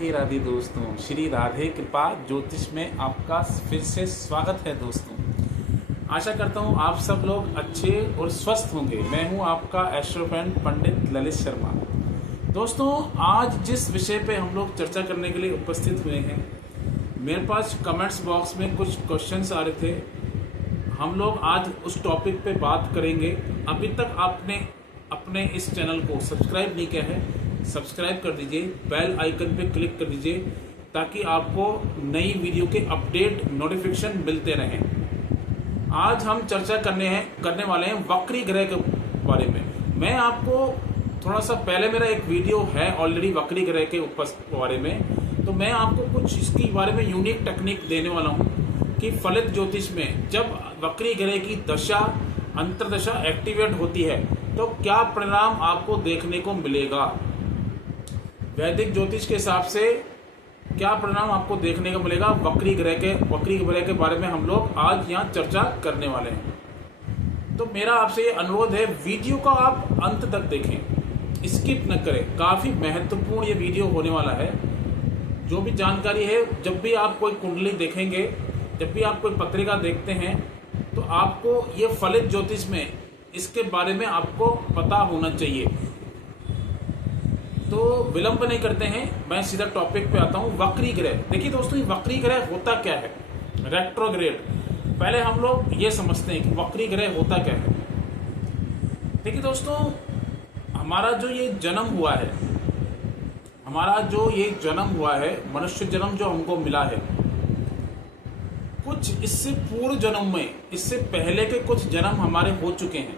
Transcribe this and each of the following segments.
राधे राधे दोस्तों, श्री राधे कृपा ज्योतिष में आपका फिर से स्वागत है दोस्तों। आशा करता हूँ आप सब लोग अच्छे और स्वस्थ होंगे। मैं हूँ आपका एस्ट्रो फ्रेंड पंडित ललित शर्मा। दोस्तों, आज जिस विषय पे हम लोग चर्चा करने के लिए उपस्थित हुए हैं, मेरे पास कमेंट्स बॉक्स में कुछ क्वेश्चंस आ रहे थे। हम लोग आज उस टॉपिक पे बात करेंगे। अभी तक आपने अपने इस चैनल को सब्सक्राइब नहीं किया है, सब्सक्राइब कर दीजिए, बेल आइकन पे क्लिक कर दीजिए ताकि आपको नई वीडियो के अपडेट नोटिफिकेशन मिलते रहें। आज हम चर्चा करने वाले हैं वक्री ग्रह के बारे में। मैं आपको थोड़ा सा पहले मेरा एक वीडियो है ऑलरेडी वक्री ग्रह के बारे में, तो मैं आपको कुछ इसके बारे में यूनिक टेक्निक देने वाला हूँ कि फलित ज्योतिष में जब वक्री ग्रह की दशा अंतरदशा एक्टिवेट होती है तो क्या परिणाम आपको देखने को मिलेगा। वैदिक ज्योतिष के हिसाब से क्या परिणाम आपको देखने को मिलेगा वक्री ग्रह के बारे में हम लोग आज यहाँ चर्चा करने वाले हैं। तो मेरा आपसे ये अनुरोध है, वीडियो का आप अंत तक देखें, स्किप न करें। काफी महत्वपूर्ण ये वीडियो होने वाला है। जो भी जानकारी है, जब भी आप कोई कुंडली देखेंगे, जब भी आप कोई पत्रिका देखते हैं, तो आपको ये फलित ज्योतिष में इसके बारे में आपको पता होना चाहिए। तो विलंब नहीं करते हैं, मैं सीधा टॉपिक पे आता हूँ। वक्री ग्रह, देखिए दोस्तों, ये वक्री ग्रह होता क्या है, रेट्रोग्रेड। पहले हम लोग ये समझते हैं कि वक्री ग्रह होता क्या है। देखिए दोस्तों, हमारा जो ये जन्म हुआ है, मनुष्य जन्म जो हमको मिला है, कुछ इससे पूर्व जन्म में, इससे पहले के कुछ जन्म हमारे हो चुके हैं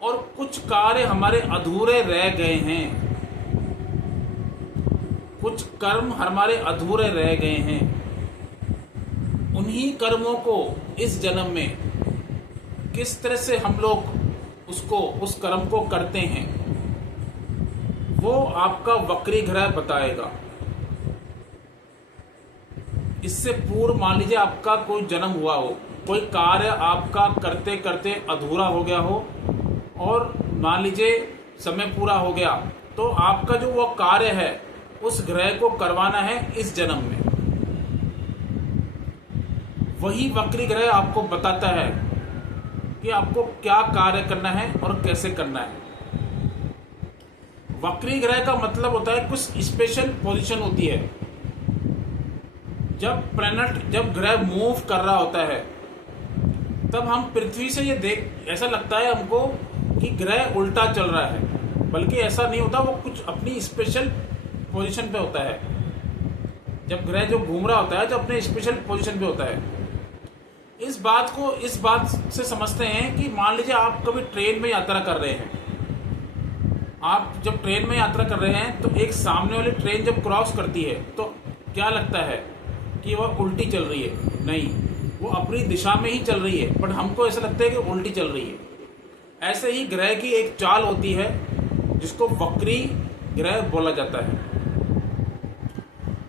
और कुछ कार्य हमारे अधूरे रह गए हैं, कुछ कर्म हमारे अधूरे रह गए हैं। उन्हीं कर्मों को इस जन्म में किस तरह से हम लोग उस कर्म को करते हैं, वो आपका वक्री ग्रह बताएगा। इससे पूर्व मान लीजिए आपका कोई जन्म हुआ हो, कोई कार्य आपका करते करते अधूरा हो गया हो और मान लीजिए समय पूरा हो गया, तो आपका जो वो कार्य है उस ग्रह को करवाना है इस जन्म में। वही वक्री ग्रह आपको बताता है कि आपको क्या कार्य करना है और कैसे करना है। वक्री ग्रह का मतलब होता है कुछ स्पेशल पोजीशन होती है। जब ग्रह मूव कर रहा होता है, तब हम पृथ्वी से ये ऐसा लगता है हमको कि ग्रह उल्टा चल रहा है, बल्कि ऐसा नहीं होता। वो कुछ अपनी स्पेशल पोजीशन पे होता है। जब ग्रह जो घूम रहा होता है, जो अपने स्पेशल पोजीशन पे होता है। इस बात से समझते हैं कि मान लीजिए आप कभी ट्रेन में यात्रा कर रहे हैं। आप जब ट्रेन में यात्रा कर रहे हैं तो एक सामने वाली ट्रेन जब क्रॉस करती है तो क्या लगता है कि वह उल्टी चल रही है। नहीं, वो अपनी दिशा में ही चल रही है, बट हमको ऐसा लगता है कि उल्टी चल रही है। ऐसे ही ग्रह की एक चाल होती है जिसको वक्री ग्रह बोला जाता है।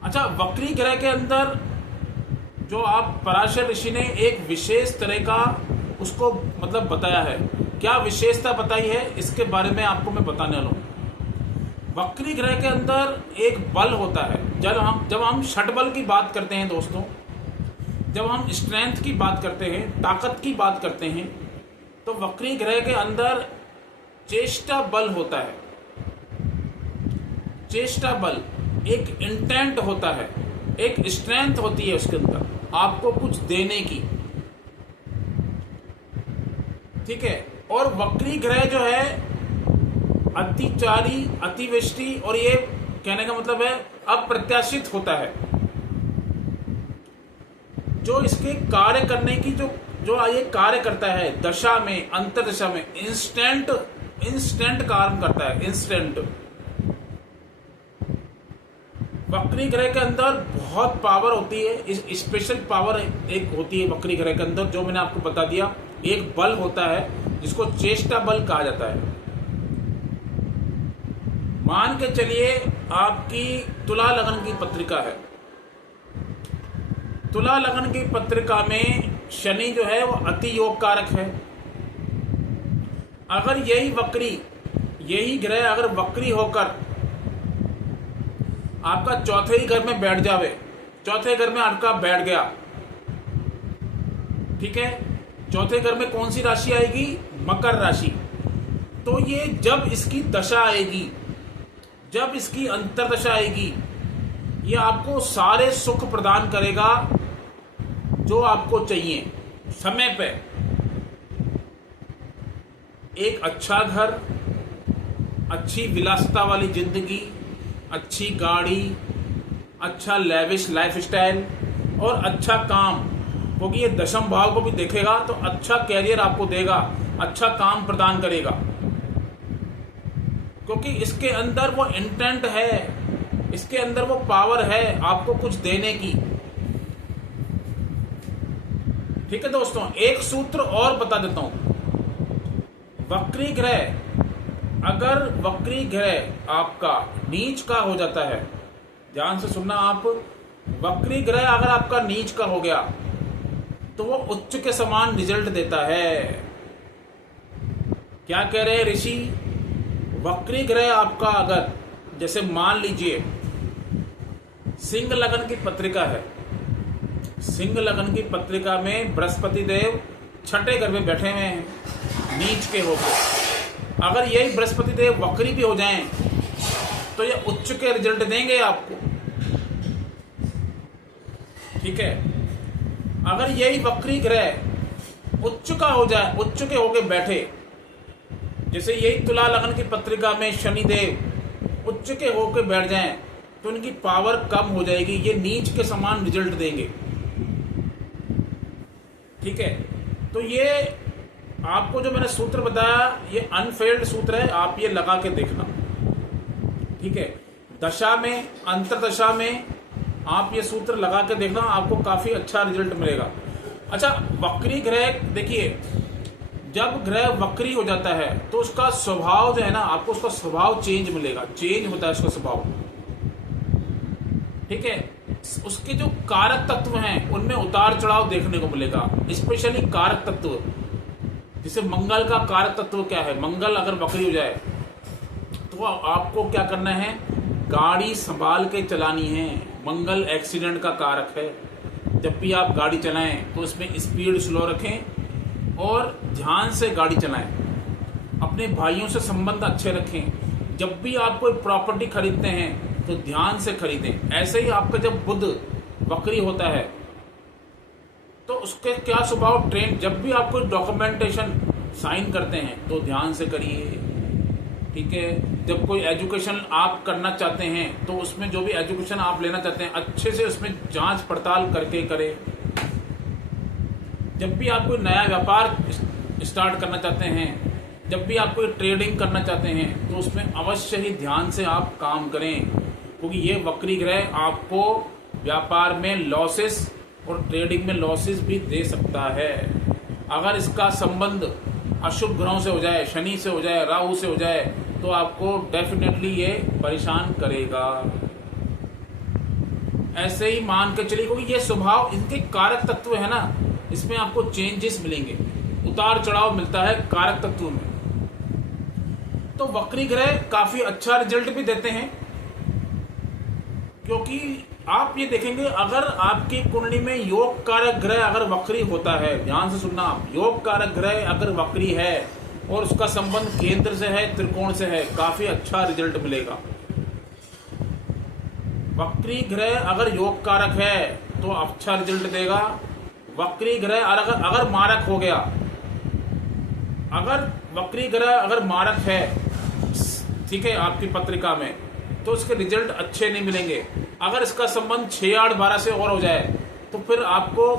अच्छा, वक्री ग्रह के अंदर जो आप पराशर ऋषि ने एक विशेष तरह का उसको मतलब बताया है। क्या विशेषता बताई है, इसके बारे में आपको मैं बताने वाला हूं। वक्री ग्रह के अंदर एक बल होता है। जब हम षट बल की बात करते हैं दोस्तों, जब हम स्ट्रेंथ की बात करते हैं, ताकत की बात करते हैं, तो वक्री ग्रह के अंदर चेष्टा बल होता है। चेष्टा बल एक इंटेंट होता है, एक स्ट्रेंथ होती है उसके अंदर आपको कुछ देने की, ठीक है। और वक्री ग्रह जो है अतिचारी, अतिवृष्टि, और ये कहने का मतलब है अप्रत्याशित होता है। जो इसके कार्य करने की जो ये कार्य करता है दशा में, अंतरदशा में, इंस्टेंट काम करता है, इंस्टेंट। वक्री ग्रह के अंदर बहुत पावर होती है। इस स्पेशल पावर एक होती है वक्री ग्रह के अंदर, जो मैंने आपको बता दिया। एक बल होता है जिसको चेष्टा बल कहा जाता है। मान के चलिए आपकी तुला लगन की पत्रिका है। तुला लगन की पत्रिका में शनि जो है वो अति योग कारक है। अगर यही ग्रह अगर वक्री होकर आपका चौथे ही घर में बैठ जावे, चौथे घर में आपका बैठ गया, ठीक है। चौथे घर में कौन सी राशि आएगी? मकर राशि। तो ये जब इसकी दशा आएगी, जब इसकी अंतरदशा आएगी, ये आपको सारे सुख प्रदान करेगा जो आपको चाहिए समय पे। एक अच्छा घर, अच्छी विलासिता वाली जिंदगी, अच्छी गाड़ी, अच्छा लेविश लाइफस्टाइल और अच्छा काम, क्योंकि ये दशम भाव को भी देखेगा तो अच्छा कैरियर आपको देगा, अच्छा काम प्रदान करेगा, क्योंकि इसके अंदर वो इंटेंट है, इसके अंदर वो पावर है आपको कुछ देने की। ठीक है दोस्तों, एक सूत्र और बता देता हूं। वक्री ग्रह, अगर वक्री ग्रह आपका नीच का हो जाता है, ध्यान से सुनना आप, वक्री ग्रह अगर आपका नीच का हो गया तो वो उच्च के समान रिजल्ट देता है। क्या कह रहे हैं ऋषि? वक्री ग्रह आपका अगर, जैसे मान लीजिए सिंह लगन की पत्रिका है, सिंह लगन की पत्रिका में बृहस्पति देव छठे घर में बैठे हुए हैं नीच के होकर, अगर यही बृहस्पति देव वक्री भी हो जाएं तो ये उच्च के रिजल्ट देंगे आपको। ठीक है, अगर यही वक्री ग्रह उच्च का हो जाए, उच्च के होके बैठे, जैसे यही तुला लगन की पत्रिका में शनि देव उच्च के होके बैठ जाएं तो इनकी पावर कम हो जाएगी, ये नीच के समान रिजल्ट देंगे। ठीक है, तो ये आपको जो मैंने सूत्र बताया ये अनफेल्ड सूत्र है, आप ये लगा के देखना। ठीक है, दशा में, अंतरदशा में आप ये सूत्र लगा के देखना, आपको काफी अच्छा रिजल्ट मिलेगा। अच्छा, वक्री ग्रह देखिए, जब ग्रह वक्री हो जाता है तो उसका स्वभाव जो है ना, आपको उसका स्वभाव चेंज मिलेगा, चेंज होता है उसका स्वभाव। ठीक है, उसके जो कारक तत्व हैं उनमें उतार चढ़ाव देखने को मिलेगा, स्पेशली कारक तत्व। जैसे मंगल का कारक तत्व क्या है? मंगल अगर वक्री हो जाए तो आपको क्या करना है? गाड़ी संभाल के चलानी है। मंगल एक्सीडेंट का कारक है। जब भी आप गाड़ी चलाएं तो उसमें स्पीड स्लो रखें और ध्यान से गाड़ी चलाएं। अपने भाइयों से संबंध अच्छे रखें। जब भी आप कोई प्रॉपर्टी खरीदते हैं तो ध्यान से खरीदें। ऐसे ही आपका जब बुध वक्री होता है तो उसके क्या स्वभाव, ट्रेंड, जब भी आप कोई डॉक्यूमेंटेशन साइन करते हैं तो ध्यान से करिए। ठीक है, जब कोई एजुकेशन आप करना चाहते हैं तो उसमें जो भी एजुकेशन आप लेना चाहते हैं अच्छे से उसमें जांच पड़ताल करके करें। जब भी आप कोई नया व्यापार स्टार्ट करना चाहते हैं, जब भी आप कोई ट्रेडिंग करना चाहते हैं तो उसमें अवश्य ही ध्यान से आप काम करें, क्योंकि ये वक्री ग्रह आपको व्यापार में लॉसेस और ट्रेडिंग में लॉसेस भी दे सकता है। अगर इसका संबंध अशुभ ग्रहों से हो जाए, शनि से हो जाए, राहु से हो जाए, तो आपको डेफिनेटली ये परेशान करेगा। ऐसे ही मान के चलिए, क्योंकि ये स्वभाव, इनके कारक तत्व है ना, इसमें आपको चेंजेस मिलेंगे, उतार चढ़ाव मिलता है कारक तत्व में। तो वक्री ग्रह काफी अच्छा रिजल्ट भी देते हैं, क्योंकि आप ये देखेंगे अगर आपकी कुंडली में योग कारक ग्रह अगर वक्री होता है, ध्यान से सुनना आप, योग कारक ग्रह अगर वक्री है और उसका संबंध केंद्र से है, त्रिकोण से है, काफी अच्छा रिजल्ट मिलेगा। वक्री ग्रह अगर योग कारक है तो अच्छा रिजल्ट देगा। वक्री ग्रह अगर मारक हो गया, अगर वक्री ग्रह अगर मारक है, ठीक है, आपकी पत्रिका में, तो उसके रिजल्ट अच्छे नहीं मिलेंगे। अगर इसका संबंध 6, 8, 12 से और हो जाए तो फिर आपको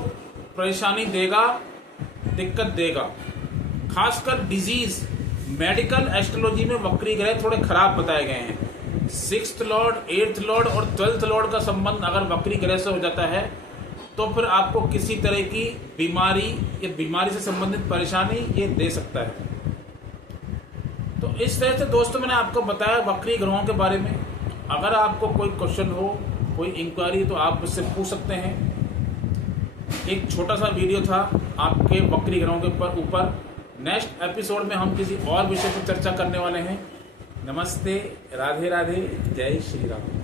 परेशानी देगा, दिक्कत देगा। खासकर डिजीज, मेडिकल एस्ट्रोलॉजी में वक्री ग्रह थोड़े खराब बताए गए हैं। 6th लॉर्ड, 8th लॉर्ड और 12th लॉर्ड का संबंध अगर वक्री ग्रह से हो जाता है तो फिर आपको किसी तरह की बीमारी या बीमारी से संबंधित परेशानी ये दे सकता है। तो इस तरह से दोस्तों मैंने आपको बताया वक्री ग्रहों के बारे में। अगर आपको कोई क्वेश्चन हो, कोई इंक्वायरी, तो आप मुझसे पूछ सकते हैं। एक छोटा सा वीडियो था आपके वक्री ग्रहों के ऊपर। नेक्स्ट एपिसोड में हम किसी और विषय पर चर्चा करने वाले हैं। नमस्ते, राधे राधे, जय श्री राम।